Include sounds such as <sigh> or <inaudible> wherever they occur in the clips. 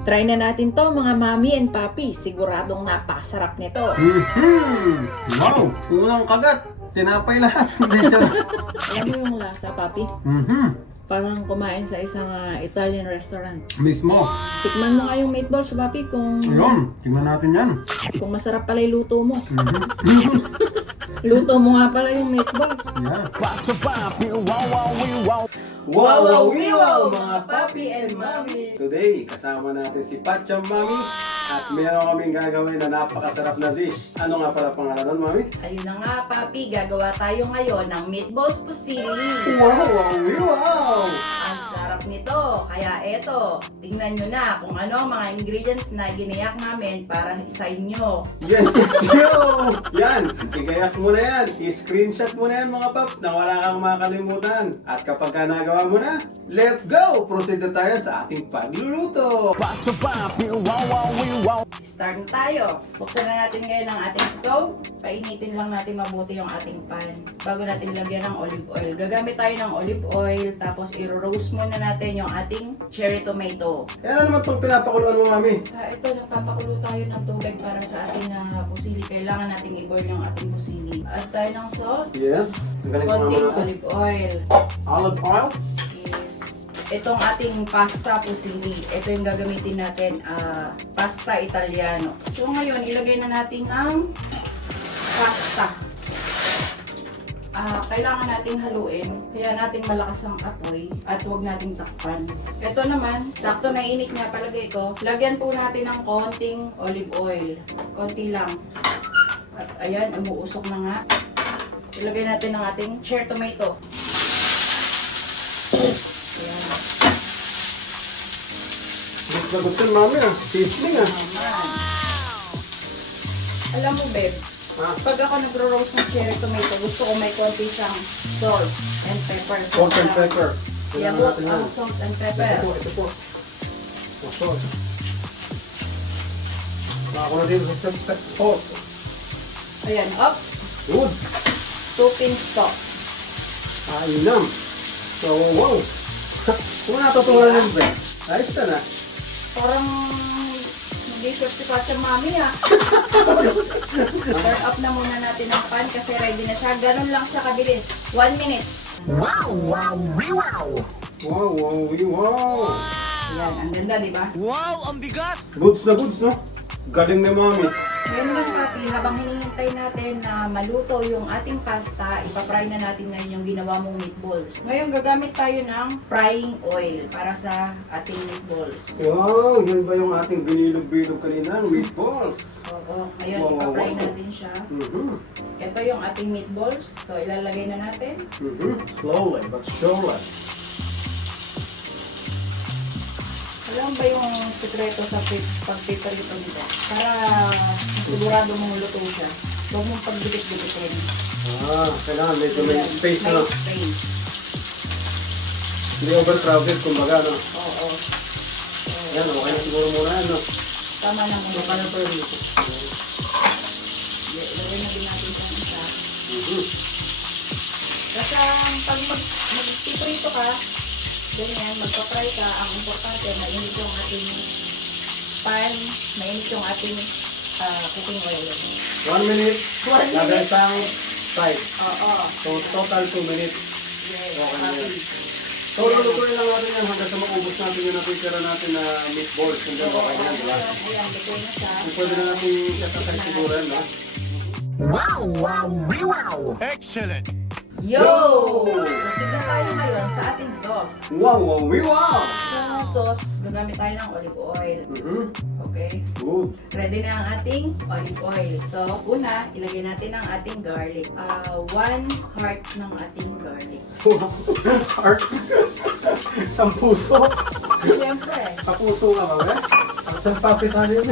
Try na natin to mga mami and papi. Siguradong napakasarap nito. Mhm. Wow! Unang kagat. Tinapay lahat. <laughs> Hindi siya. Alam mo yung lasa, papi? Mhm. Parang kumain sa isang ah, Italian restaurant. Mismo. Tikman mo nga yung meatballs, papi, kung, Ayun. Tingnan natin yan. kung masarap pala yung luto mo. Mhm. <laughs> Luto mo nga pala yung meatballs. Yeah. Wow, wow, wow, mga papi and mami. Today, kasama natin si Pacham Mami at meron kaming gagawin na napakasarap na dish. Ano nga pala pangalan nun, Mami? Ayun na nga, papi. Gagawa tayo ngayon ng meatballs pusili. Wow, wow, wow! Ang nito. Kaya eto, tingnan nyo na kung ano ang mga ingredients na ginayak namin para sa inyo. Yes, yes, yo! Yan, igayak mo na yan. I-screenshot mo na yan mga paps na wala kang makalimutan. At kapag ka nagawa mo na, let's go! Proceed na tayo sa ating pagluluto. Start na tayo. Buksan na natin ngayon ang ating stove. Painitin lang natin mabuti yung ating pan bago natin lagyan ng olive oil. Gagamit tayo ng olive oil tapos i-roast muna natin yung ating cherry tomato. Yan ano naman itong pinapakuluan mo, Mami. Ah, ito, nagpapakulo tayo ng tubig para sa ating ah, pusili. Kailangan nating i-boil yung ating pusili. Add tayo ng salt, Yes. Ang galing konting kumama natin. olive oil. Olive oil. Yes. Itong ating pasta pusili, ito yung gagamitin natin, ah, pasta italiano. So ngayon, ilagay na natin ang pasta. Ah, kailangan nating haluin, kaya nating malakas ang apoy at huwag nating takpan. Ito naman, sakto na init niya palagay ko. Lagyan po natin ng konting olive oil. Konti lang. At ayan, umuusok na nga. Ilagay natin ang ating cherry tomato. Ayan. Gusto, Mami. ah. Sizzling ah. Alam mo, babe, pag ako nagro-roast ng cherry tomato, gusto ko may konti siyang salt and pepper. salt and pepper. Yeah, Tingnan both natin yan. ang salt and Ito pepper. po, ito po. Salt. Ako na din sa salt. Ayan, up. Good. Two pinstock. Ainam. So, wow. <laughs> Kung natutunan yung bread, ayos ka na. Parang nag-short si Pacha Mami ah. <laughs> Turn up na muna natin ang pan kasi ready na siya. Ganun lang siya kabilis. One minute. Wow, wow, wow. Ayan, ang ganda, di ba? Goods na goods, no? Galing ni mami. Papi, habang hinihintay natin na maluto yung ating pasta, ipapry na natin ngayon yung ginawa mong meatballs. Ngayon, gagamit tayo ng frying oil para sa ating meatballs. Wow, yan ba yung ating binilog-bilog kanina? Meatballs. Oo, ngayon, Wow, wow, ipapry wow. natin siya. Mhm. Ito yung ating meatballs. So, ilalagay na natin. Mhm. Slowly but surely. Alam ba yung sekreto sa pi- pagpiprito nito? Para sigurado mong luto siya. Huwag mong pagdikit-dikitin. Ah, kailangan medyo may space na may lang. space. Hindi overcrowded, kumbaga, no? Oo. So, Yan, okay na siguro muna yan, no? Tama na muna. Ano pa yung luto? Ilagay na din natin sa isa. Kasi ang pag mag, magpiprito ka, ganyan, magpa-fry ka, ang importante, mainit yung ating pan, mainit yung ating ah, cooking oil. One minute. One minute. time, five. Oo. So, total two minutes. Yes. Okay na Okay. yan. So, lulutuin lang natin yan hanggang sa maubos natin yung natitira natin na meatballs. Then, Oo, okay na, di ba? ayan, luto na siya. Kung pwede na natin itasasay siguro yan, no? Excellent. Yo! Na tayo ngayon sa ating sauce. Wow, wow, wow! Sa sauce, gagamit tayo ng olive oil. Mhm. Okay? Good. Ready na ang ating olive oil. So, una, ilagay natin ang ating garlic. Ah, one heart ng ating garlic. Heart. <laughs> Sa puso. Siyempre, Sa puso nga ba, eh? Sa papi tayo yun,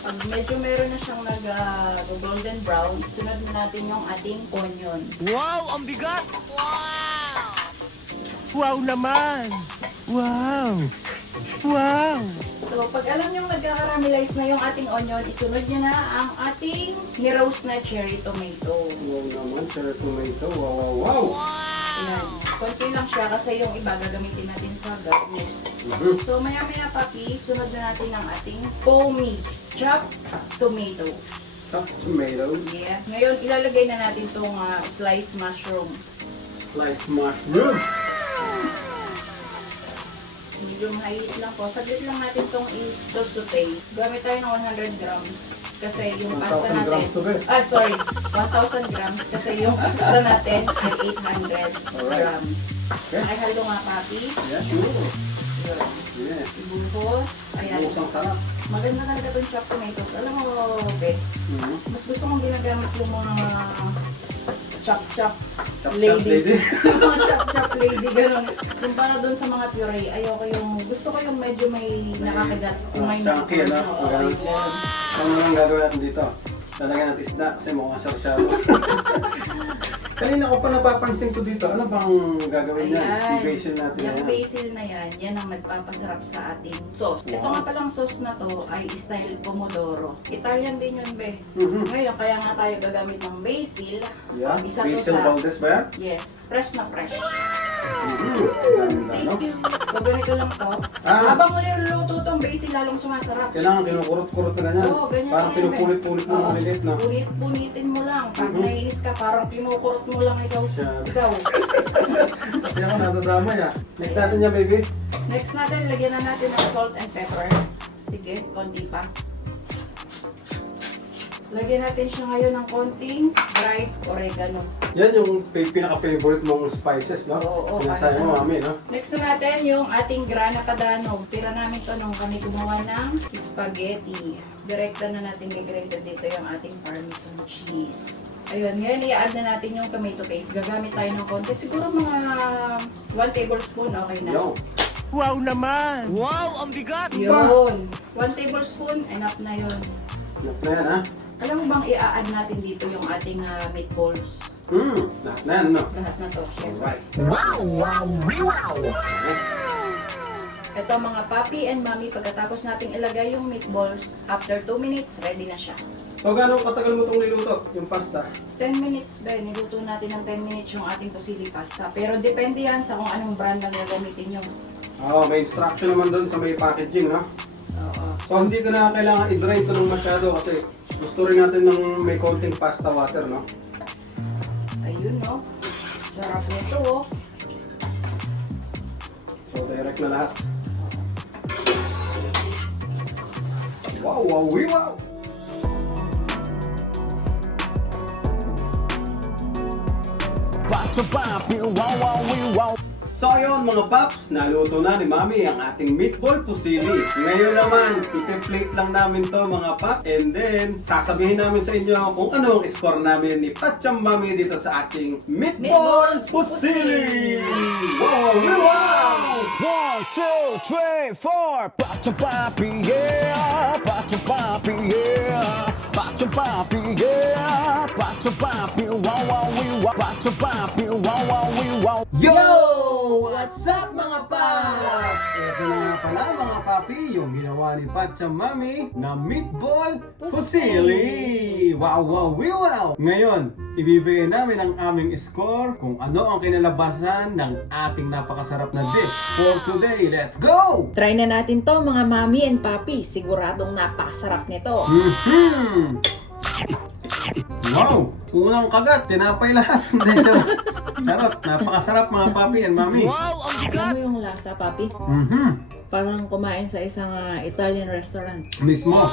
pag medyo meron na siyang nag-golden brown, sunod na natin yung ating onion. Wow, ang bigat! Wow! Wow naman! Wow! Wow! So, pag alam nyo nagka-caramelize na yung ating onion, isunod nyo na ang ating ni-roast na cherry tomato. Wow naman, cherry tomato. Wow, wow, wow. Ayan. Konti lang siya kasi yung iba gagamitin natin sa garnish. Mhm. So maya maya papi, sunod na natin ang ating foamy chopped tomato. Chopped tomato, Yeah. Ngayon ilalagay na natin tong ah, sliced mushroom. sliced mushroom. Medium high heat lang po. Saglit lang natin itong i-saute. Gamit tayo ng 100 grams. Kasi yung pasta 1,000 natin... Ah, sorry. 1,000 grams. Kasi yung pasta natin ay 800 Alright. grams. Okay. Nakihalo nga, papi. Yan, sure. Yes. Ibuhos. Ayan. Maganda talaga itong chopped tomatoes. Alam mo, be, Mhm. mas gusto kong ginagamit yung mga chop-chop lady. lady. <laughs> mga chop-chop lady, ganun. Yung para doon sa mga puree, ayoko yung, gusto ko yung medyo may nakakagat. Yung may chunky, ano? Ganun. Ano lang gagawin natin dito? Lalagyan natin isda kasi mukhang sarsyado. <laughs> Kanina ko pa napapansin ko dito. Ano bang gagawin niya? Yung basil natin Yung na yan. basil na yan, yan ang nagpapasarap sa ating sauce. Ito Wow. nga palang sauce na to ay style pomodoro. Italian din yun, be. Mhm. Ngayon, kaya nga tayo gagamit ng basil. Yeah, Isa to basil sa- Valdez ba yan? Yes, fresh na fresh. Thank you. So, ganito lang to. Ah. Habang niluluto tong basil, lalong sumasarap. Kailangan kinukurot-kurot na ganyan. Oo, ganyan Parang lang yan, pinupulit-pulit mo ng maliliit, no? Punit-punitin mo lang. Pag Mhm. nainis ka, parang pinukurot mo lang ikaw. Siya. ikaw. <laughs> Kaya ako nadadamay ah. Next natin niya, baby. Next natin, lagyan na natin ng salt and pepper. Sige, konti pa. Lagyan natin siya ngayon ng konting dried oregano. Yan yung pi- pinaka-favorite mong spices, no? Oo, oo, Sinasabi mo, mami, no? Next na natin yung ating grana padano. Tira namin to nung kami gumawa ng spaghetti. Direkta na natin gagreted dito yung ating parmesan cheese. Ayun, ngayon i-add na natin yung tomato paste. Gagamit tayo ng konti. Siguro mga 1 tablespoon, okay na. Yo. Wow naman! Wow, ang bigat! Yun. 1 tablespoon, enough na yun. Enough na yan, ha? Alam mo bang i-add natin dito yung ating ah, meatballs? Hmm, enough na yan, no? Lahat na to, syempre. Alright. Wow, wow, wow! Ito mga papi and mami, pagkatapos nating ilagay yung meatballs, after 2 minutes, ready na siya. So, gano'ng katagal mo itong niluto, yung pasta? 10 minutes ba, niluto natin ng 10 minutes yung ating pusili pasta. Pero depende yan sa kung anong brand ang gagamitin nyo. Oo, may instruction naman doon sa may packaging, no? Oo. So, hindi ko na kailangan i-drain ito ng masyado kasi gusto rin natin ng may konting pasta water, no? Ayun no. Sarap nito oh. So, direct na lahat. Wow, wow, wee, wow! Bacho papi, wow, wow, wee, wow! So ayun mga paps, naluto na ni Mami ang ating meatball pusili. Ngayon naman, ipe-plate lang namin to mga pap. And then, sasabihin namin sa inyo kung ano ang score namin ni Patcham Mami dito sa ating meatball Meatball pusili. pusili. Wow, wow, wow! One, two, three, four! Bacho papi, yeah! Bacho papi, yeah! Bacho papi, yeah! Bacho papi, wow, wow, wee, wow! Bacho papi, wow, wow, wee, wow! Yo! What's up mga paps? Ito na nga pala mga papi, yung ginawa ni Patcham Mami na meatball Pusili. Wow, wow, wow! Ngayon, ibibigay namin ang aming score kung ano ang kinalabasan ng ating napakasarap na dish for today. Let's go! Try na natin to mga mami and papi. Siguradong napakasarap nito. Mhm. Wow! Unang kagat, tinapay lahat. <laughs> Hindi, charot. Charot, napakasarap mga papi and mami. Wow, ang Ano mo yung lasa, papi? Mhm. Parang kumain sa isang ah, Italian restaurant. Mismo.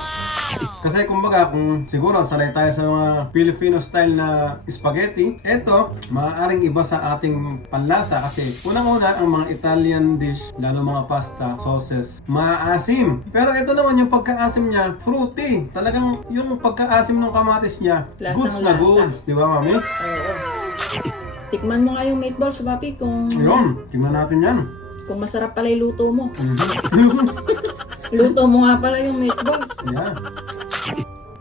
Kasi kumbaga, kung siguro sanay tayo sa mga Filipino style na spaghetti, eto, maaaring iba sa ating panlasa kasi unang-una ang mga Italian dish, lalo mga pasta, sauces, maasim. Pero ito naman yung pagkaasim niya, fruity. Talagang yung pagkaasim ng kamatis niya, Lasang goods na lasa. goods. Di ba, mami? Oo. Tikman mo nga yung meatballs, papi, kung, Ayun, tingnan natin yan. Kung masarap pala yung luto mo. Luto mo nga pala yung meatballs. Yeah.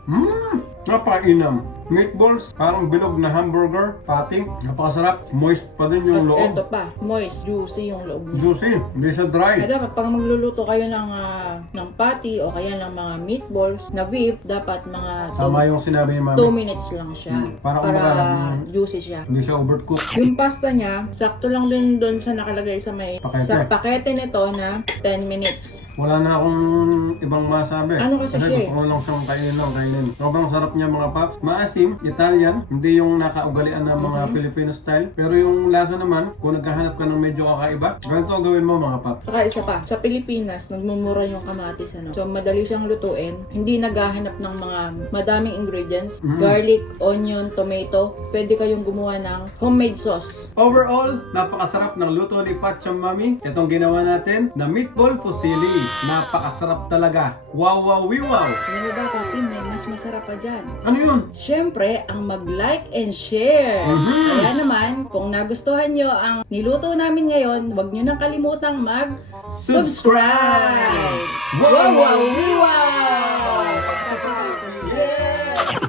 Mmm! Napakainam. Meatballs, parang bilog na hamburger, patty. Napakasarap. Moist pa din yung At ito loob. pa, moist, juicy yung loob niya. Juicy, hindi siya dry. Kaya dapat pag magluluto kayo ng, ah, ng patty o kaya lang mga meatballs na beef, dapat mga Tama yung sinabi ni Mami. 2 minutes lang siya Mm, para para juicy siya. Hindi siya overcooked. Yung pasta niya, sakto lang din doon sa nakalagay sa may Pakete. sa pakete nito na 10 minutes. Wala na akong ibang masabi. Ano kasi siya eh? gusto ko lang siyang kainin lang, kainin. Sobrang sarap niya mga paps. Maasim, Italian, hindi yung nakaugalian ng mga Mm-hmm. Filipino style. Pero yung lasa naman, kung naghahanap ka ng medyo kakaiba, ganito ang gawin mo mga paps. Saka isa pa, sa Pilipinas, nagmumura yung kamatis. Ano? So, madali siyang lutuin. Hindi naghahanap ng mga madaming ingredients. Mhm. Garlic, onion, tomato. Pwede kayong gumawa ng homemade sauce. Overall, napakasarap ng luto ni Pacham Mami. Itong ginawa natin na meatball fusilli. Napakasarap talaga. Wow, wow, wow. Ano ba, papi? May mas masarap pa dyan. Ano yun? Siyempre, ang mag-like and share. Mhm. Kaya naman, kung nagustuhan nyo ang niluto namin ngayon, huwag nyo nang kalimutang mag-subscribe! Wow, wow, wee, wow!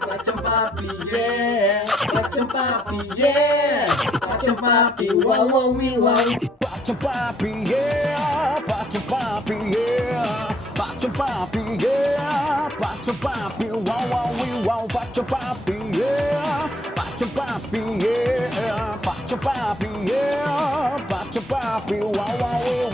Pachang papi, yeah! Pachang papi, yeah! Pachang papi, wow, wow, wee, wow! Pacha papi, yeah. Pacha papi, yeah. Pacha papi, yeah. Pacha papi, wow, wow, we wow. Pacha papi, yeah. Pacha papi, yeah. Pacha papi, yeah. Pacha papi, wow, wow, we wow.